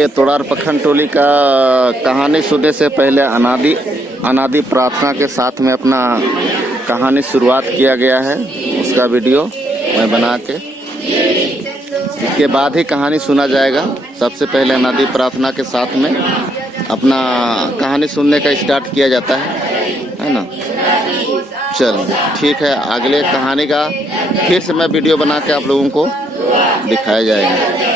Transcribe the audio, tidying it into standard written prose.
ये तोड़ार पखन टोली का कहानी सुनने से पहले अनादि प्रार्थना के साथ में अपना कहानी शुरुआत किया गया है। उसका वीडियो मैं बना के इसके बाद ही कहानी सुना जाएगा। सबसे पहले अनादि प्रार्थना के साथ में अपना कहानी सुनने का स्टार्ट किया जाता है ना। चलो ठीक है, अगले कहानी का फिर से मैं वीडियो बना के आप लोगों को दिखाया जाएगा।